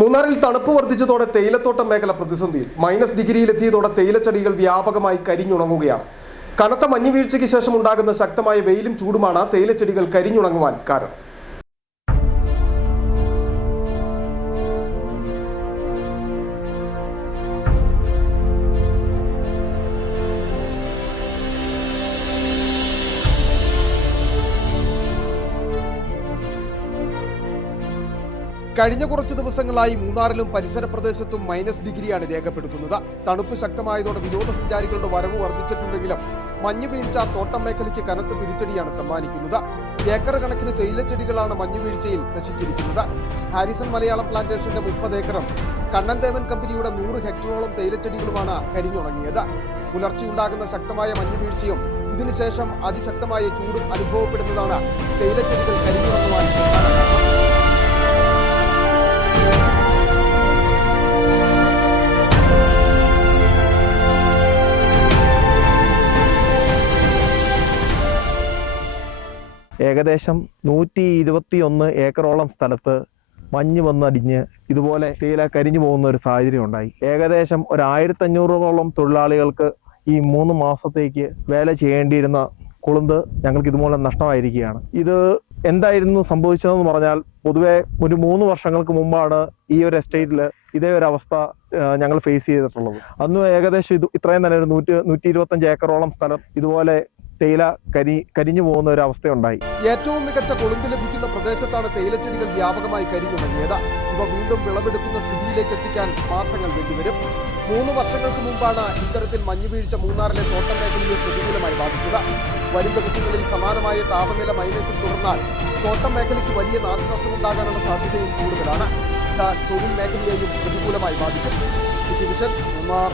മൂന്നാറിൽ തണുപ്പ് വർദ്ധിച്ചതോടെ തേയിലത്തോട്ടം മേഖല പ്രതിസന്ധിയിൽ -ഡിഗ്രിയിലെത്തിയതോടെ തേയിലച്ചെടികൾ വ്യാപകമായി കരിഞ്ഞുണങ്ങുകയാണ്. കനത്ത മഞ്ഞുവീഴ്ചയ്ക്ക് ശേഷം ഉണ്ടാകുന്ന ശക്തമായ വെയിലും ചൂടുമാണ് തേയിലച്ചെടികൾ കരിഞ്ഞുണങ്ങുവാൻ കാരണം. കഴിഞ്ഞ കുറച്ച് ദിവസങ്ങളായി മൂന്നാറിലും പരിസര പ്രദേശത്തും -ഡിഗ്രിയാണ് രേഖപ്പെടുത്തുന്നത്. തണുപ്പ് ശക്തമായതോടെ വിനോദസഞ്ചാരികളുടെ വരവ് വർദ്ധിച്ചിട്ടുണ്ടെങ്കിലും മഞ്ഞുവീഴ്ച തോട്ടം മേഖലയ്ക്ക് കനത്ത തിരിച്ചടിയാണ് സമ്മാനിക്കുന്നത്. ഏക്കർ കണക്കിന് തേയിലച്ചെടികളാണ് മഞ്ഞുവീഴ്ചയിൽ നശിച്ചിരിക്കുന്നത്. ഹാരിസൺ മലയാളം പ്ലാന്റേഷന്റെ 30 ഏക്കറും കണ്ണൻദേവൻ കമ്പനിയുടെ 100 ഹെക്ടറോളം തേയിലച്ചെടികളുമാണ് കരിഞ്ഞുണങ്ങിയത്. പുലർച്ചെയുണ്ടാകുന്ന ശക്തമായ മഞ്ഞുവീഴ്ചയും ഇതിനുശേഷം അതിശക്തമായ ചൂടും അനുഭവപ്പെടുന്നതാണ് തേയിലച്ചെടികൾ കരിഞ്ഞുണങ്ങുവാൻ കാരണം. ഏകദേശം 121 ഏക്കറോളം സ്ഥലത്ത് മഞ്ഞ് വന്നടിഞ്ഞ് ഇതുപോലെ തേയില കരിഞ്ഞു പോകുന്ന ഒരു സാഹചര്യം ഉണ്ടായി. ഏകദേശം 1500ഓളം തൊഴിലാളികൾക്ക് ഈ 3 മാസത്തേക്ക് വേല ചെയ്യേണ്ടിയിരുന്ന കുളുന്ത് ഞങ്ങൾക്ക് ഇതുമൂലം നഷ്ടമായിരിക്കുകയാണ്. ഇത് എന്തായിരുന്നു സംഭവിച്ചതെന്ന് പറഞ്ഞാൽ, പൊതുവെ ഒരു 3 വർഷങ്ങൾക്ക് മുമ്പാണ് ഈ ഒരു എസ്റ്റേറ്റിൽ ഇതേ ഒരു അവസ്ഥ ഞങ്ങൾ ഫേസ് ചെയ്തിട്ടുള്ളത്. അന്ന് ഏകദേശം ഇത്രയും തന്നെ ഒരു 125 ഏക്കറോളം സ്ഥലം ഇതുപോലെ തേയില കരിഞ്ഞു പോകുന്ന ഒരു അവസ്ഥയുണ്ടായി. ഏറ്റവും മികച്ച കൊളുന്ത് ലഭിക്കുന്ന പ്രദേശത്താണ് തേയിലച്ചെടികൾ വ്യാപകമായി കരിഞ്ഞുണങ്ങിയത്. ഇവ വീണ്ടും വിളവെടുക്കുന്ന സ്ഥിതിയിലേക്ക് എത്തിക്കാൻ മാസങ്ങൾ വേണ്ടിവരും. 3 വർഷങ്ങൾക്ക് മുമ്പാണ് ഇത്തരത്തിൽ മഞ്ഞുവീഴ്ച മൂന്നാറിലെ തോട്ടം മേഖലയെ പ്രതികൂലമായി ബാധിച്ചത്. വരും ദിവസങ്ങളിൽ സമാനമായ താപനില മൈനസിൽ തുടർന്നാൽ തോട്ടം മേഖലയ്ക്ക് വലിയ നാശനഷ്ടമുണ്ടാകാനുള്ള സാധ്യതയും കൂടുതലാണ്. ഇത് തൊഴിൽ മേഖലയെയും പ്രതികൂലമായി ബാധിക്കും. City vision, Munnar.